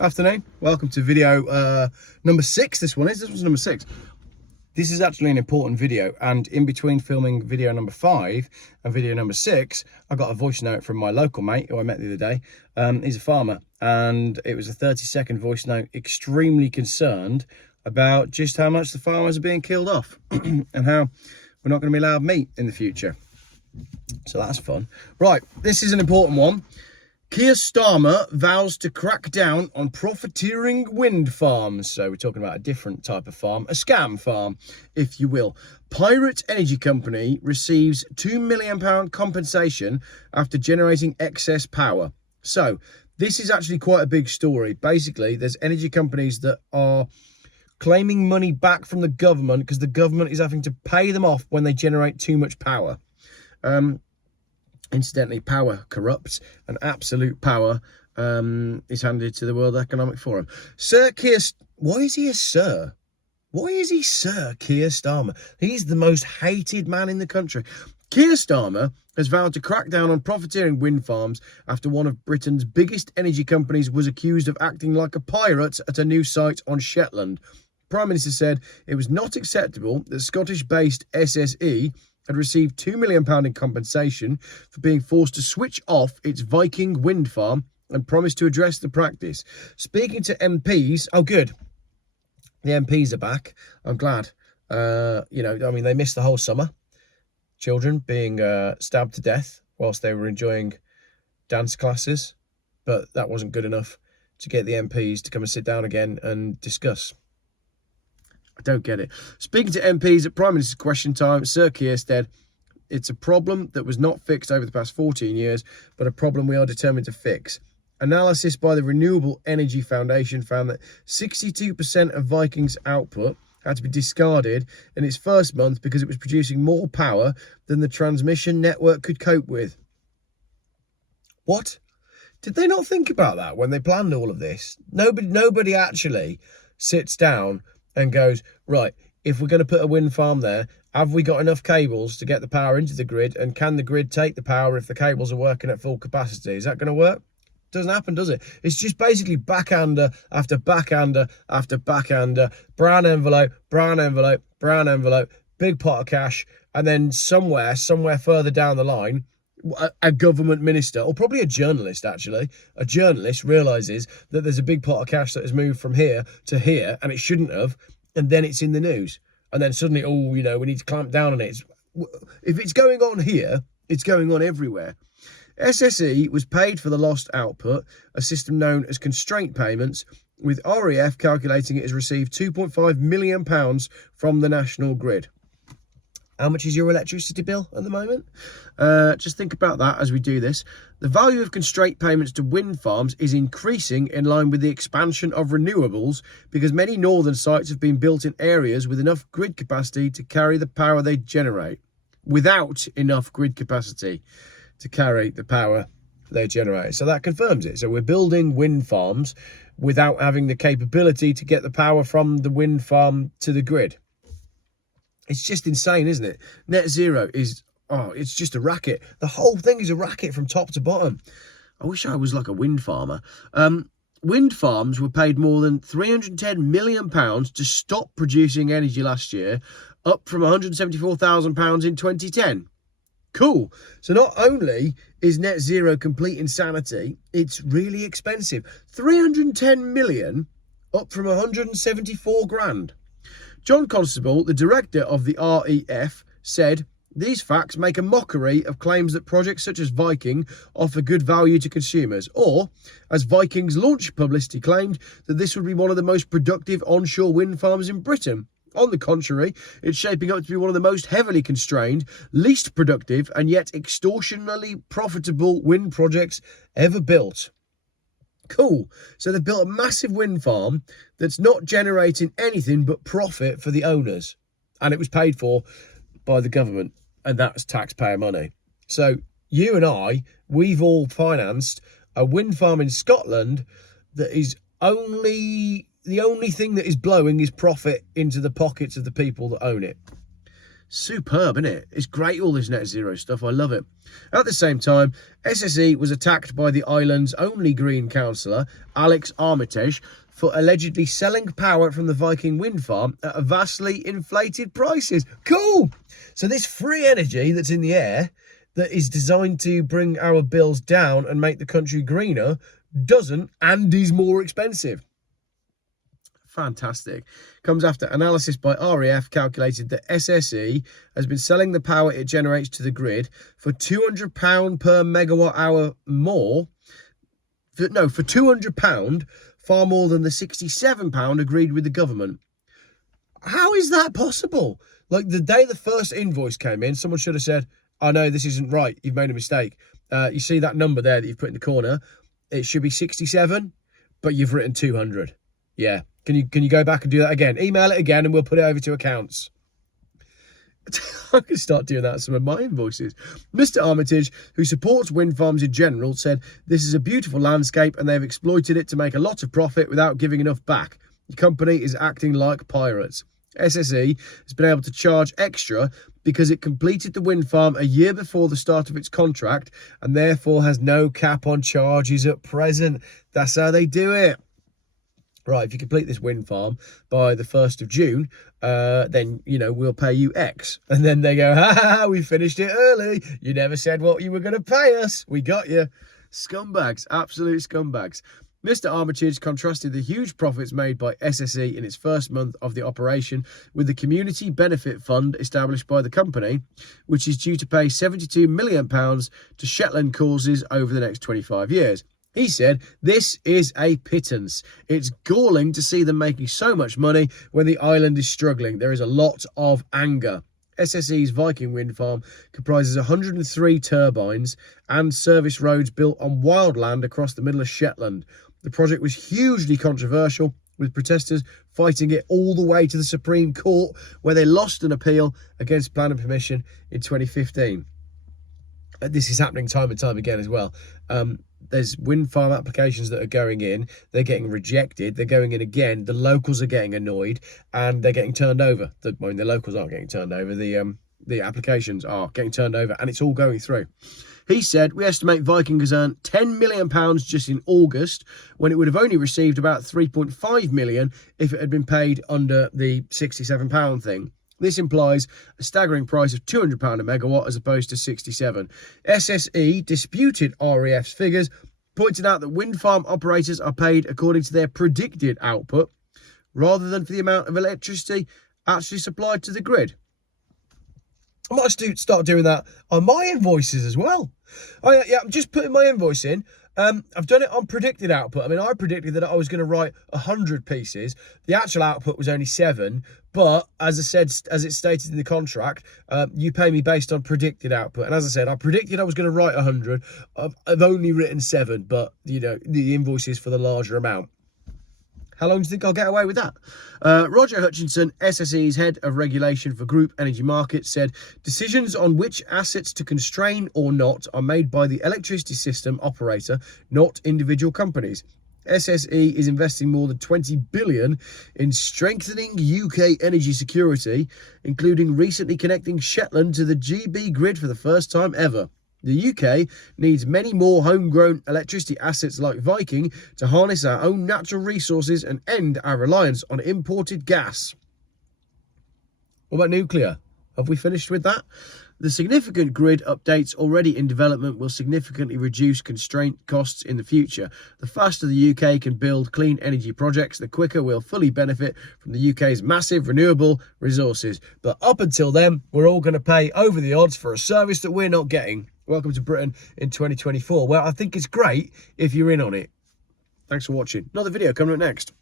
Afternoon, welcome to video number 6. This was number 6. This is actually an important video, and in between filming video number 5 and video number 6, I got a voice note from my local mate who I met the other day. He's a farmer, and it was a 30-second voice note, extremely concerned about just how much the farmers are being killed off and how we're not going to be allowed meat in the future. So that's fun. Right, this is an important one. Keir Starmer vows to crack down on profiteering wind farms. So we're talking about a different type of farm, a scam farm, if you will. Pirate Energy Company receives £2 million compensation after generating excess power. So this is actually quite a big story. Basically, there's energy companies that are claiming money back from the government because the government is having to pay them off when they generate too much power. Incidentally, power corrupts, and absolute power is handed to the World Economic Forum. Sir Keir... Why is he a sir? Why is he Sir Keir Starmer? He's the most hated man in the country. Keir Starmer has vowed to crack down on profiteering wind farms after one of Britain's biggest energy companies was accused of acting like a pirate at a new site on Shetland. The Prime Minister said it was not acceptable that Scottish-based SSE had received £2 million in compensation for being forced to switch off its Viking wind farm and promised to address the practice. Speaking to MPs, oh good, the MPs are back. I'm glad. They missed the whole summer. Children being stabbed to death whilst they were enjoying dance classes, but that wasn't good enough to get the MPs to come and sit down again and discuss. I don't get it. Speaking to MPs at Prime Minister's Question Time, Sir Keir said, "It's a problem that was not fixed over the past 14 years, but a problem we are determined to fix." Analysis by the Renewable Energy Foundation found that 62% of Viking's output had to be discarded in its first month because it was producing more power than the transmission network could cope with. What? Did they not think about that when they planned all of this? Nobody actually sits down and goes, right, if we're going to put a wind farm there, have we got enough cables to get the power into the grid? And can the grid take the power if the cables are working at full capacity? Is that going to work? Doesn't happen, does it? It's just basically backhander after backhander after backhander, brown envelope, brown envelope, brown envelope, big pot of cash, and then somewhere further down the line, a government minister, or probably a journalist actually, a journalist realises that there's a big pot of cash that has moved from here to here, and it shouldn't have, and then it's in the news. And then suddenly, we need to clamp down on it. If it's going on here, it's going on everywhere. SSE was paid for the lost output, a system known as constraint payments, with REF calculating it has received £2.5 million from the national grid. How much is your electricity bill at the moment? Just think about that as we do this. The value of constraint payments to wind farms is increasing in line with the expansion of renewables because many northern sites have been built in areas with enough grid capacity to carry the power they generate. Without enough grid capacity to carry the power they generate. So that confirms it. So we're building wind farms without having the capability to get the power from the wind farm to the grid. It's just insane, isn't it? Net zero is, it's just a racket. The whole thing is a racket from top to bottom. I wish I was like a wind farmer. Wind farms were paid more than £310 million to stop producing energy last year, up from £174,000 in 2010. Cool. So not only is net zero complete insanity, it's really expensive. 310 million, up from 174 grand. John Constable, the director of the REF, said, "These facts make a mockery of claims that projects such as Viking offer good value to consumers, or, as Viking's launch publicity claimed, that this would be one of the most productive onshore wind farms in Britain. On the contrary, it's shaping up to be one of the most heavily constrained, least productive, and yet extortionately profitable wind projects ever built." Cool. So they've built a massive wind farm that's not generating anything but profit for the owners. And it was paid for by the government. And that's taxpayer money. So you and I, we've all financed a wind farm in Scotland that is the only thing that is blowing is profit into the pockets of the people that own it. Superb, isn't it? It's great, all this net zero stuff. I love it. At the same time, SSE was attacked by the island's only Green councillor, Alex Armitage, for allegedly selling power from the Viking wind farm at a vastly inflated prices. Cool! So this free energy that's in the air, that is designed to bring our bills down and make the country greener, doesn't and is more expensive. Fantastic. Comes after analysis by RAF calculated that SSE has been selling the power it generates to the grid for £200 per megawatt hour more. For £200, far more than the £67 agreed with the government. How is that possible? Like, the day the first invoice came in, someone should have said, "Oh no, this isn't right. You've made a mistake. You see that number there that you've put in the corner? It should be 67, but you've written 200. Yeah. Can you go back and do that again? Email it again and we'll put it over to accounts." I can start doing that on some of my invoices. Mr. Armitage, who supports wind farms in general, said, "This is a beautiful landscape and they've exploited it to make a lot of profit without giving enough back. The company is acting like pirates. SSE has been able to charge extra because it completed the wind farm a year before the start of its contract and therefore has no cap on charges at present." That's how they do it. Right, if you complete this wind farm by the 1st of June, then, we'll pay you X. And then they go, "Ha, we finished it early. You never said what you were going to pay us. We got you." Scumbags, absolute scumbags. Mr. Armitage contrasted the huge profits made by SSE in its first month of the operation with the Community Benefit Fund established by the company, which is due to pay £72 million to Shetland causes over the next 25 years. He said, "This is a pittance. It's galling to see them making so much money when the island is struggling. There is a lot of anger." SSE's Viking wind farm comprises 103 turbines and service roads built on wild land across the middle of Shetland. The project was hugely controversial, with protesters fighting it all the way to the Supreme Court, where they lost an appeal against planning permission in 2015. This is happening time and time again as well. There's wind farm applications that are going in, they're getting rejected, they're going in again, the locals are getting annoyed, and they're getting turned over. The locals aren't getting turned over, the applications are getting turned over, and it's all going through. He said, "We estimate Viking has earned £10 million just in August, when it would have only received about £3.5 million if it had been paid under the £67 thing. This implies a staggering price of £200 a megawatt as opposed to 67. SSE disputed RAF's figures, pointing out that wind farm operators are paid according to their predicted output, rather than for the amount of electricity actually supplied to the grid." I might start doing that on my invoices as well. I'm just putting my invoice in. I've done it on predicted output. I mean, I predicted that I was going to write 100 pieces. The actual output was only 7. But as I said, as it's stated in the contract, you pay me based on predicted output. And as I said, I predicted I was going to write 100. I've only written 7, but, the invoice is for the larger amount. How long do you think I'll get away with that? Roger Hutchinson, SSE's head of regulation for Group Energy Markets, said, "Decisions on which assets to constrain or not are made by the electricity system operator, not individual companies. SSE is investing more than $20 billion in strengthening UK energy security, including recently connecting Shetland to the GB grid for the first time ever. The UK needs many more homegrown electricity assets like Viking to harness our own natural resources and end our reliance on imported gas." What about nuclear? Have we finished with that? The significant grid updates already in development will significantly reduce constraint costs in the future. The faster the UK can build clean energy projects, the quicker we'll fully benefit from the UK's massive renewable resources. But up until then, we're all going to pay over the odds for a service that we're not getting. Welcome to Britain in 2024. Well, I think it's great if you're in on it. Thanks for watching. Another video coming up next.